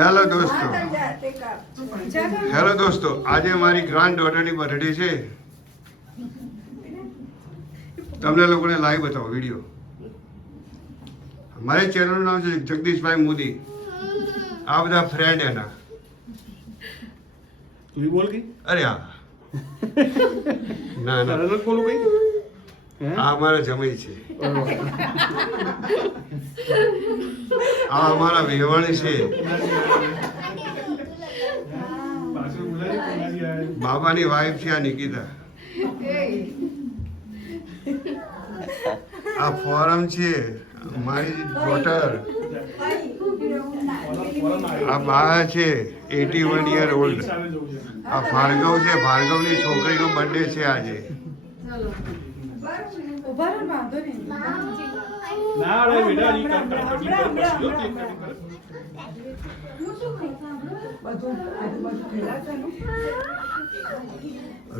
Hello દોસ્તો, આજે મારી ગ્રાન્ડ ડોટરની બર્થડે છે. તમને લોકોને લાઈવ બતાવો વિડીયો. મારી ચેનલનું નામ છે જગદીશભાઈ મોદી. આ બધા ફ્રેન્ડ એના. તું બોલ કે અરે હા ના ના બોલું કઈ આ અમારા જમાઈ છે. આ અમારા વેવાણી છે. બાબાની વાઈફ છે આ નિકિતા. આ ફોરમ છે મારી ડોટર. આ બા છે 81 યર ઓલ્ડ. આ ભાર્ગવ છે, ભાર્ગવની છોકરીનો બર્થડે છે આજે.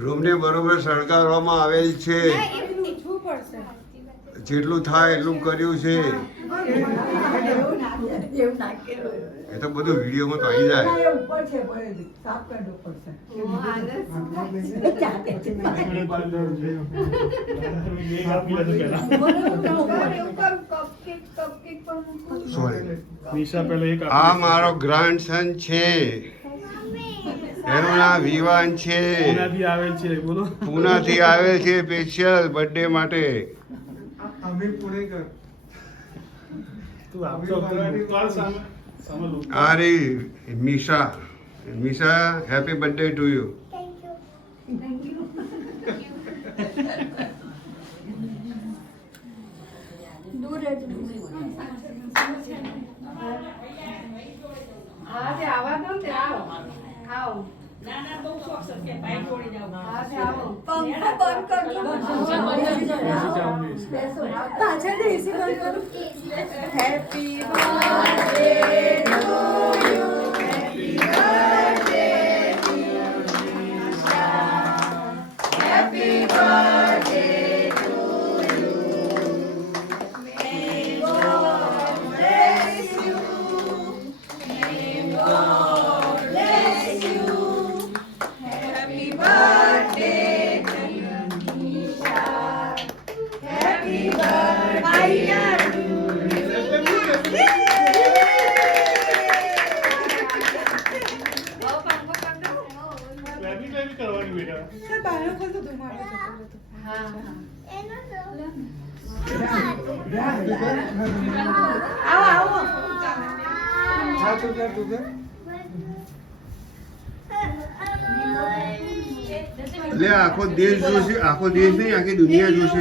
રૂમને બરોબર શણગારવામાં આવેલ છે. જેટલું થાય એટલું કર્યું છે. એ તો બધું વિડીયોમાં તો આવી જાય. આ મારો ગ્રાન્ડ સન છે. એનું નામ વિવાન છે. પૂનાથી આવેલ છે સ્પેશિયલ બર્થડે માટે. અરે Misha, Misha happy birthday to you. એટલે આખો દેશ જોશે, આખો દેશ નહીં આખી દુનિયા જોશે.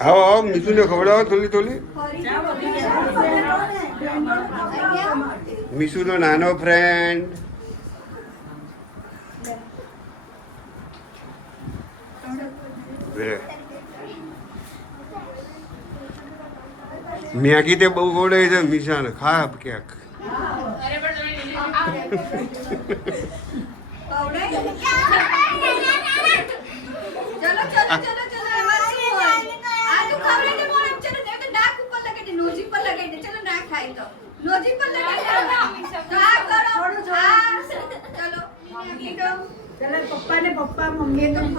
આવો આવો મીસુને ખવડાવો થોડી થોડી. મીસુનો નાનો ફ્રેન્ડ. મેગી તે બહુ ખવડાવી છે મીસાને. ખા ક્યાંક.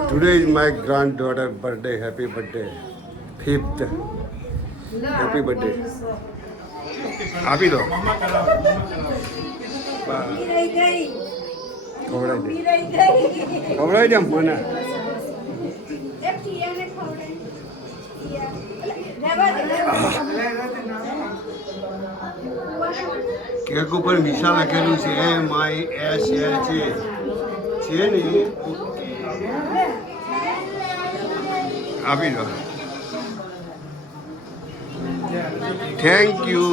Today is my granddaughter birthday. Happy birthday. 5th. Happy birthday. આપી દો. ખવડાવી દે મને. કેક ઉપર મિશા લખેલું છે MISL છે ને. આપી દો. Thank you.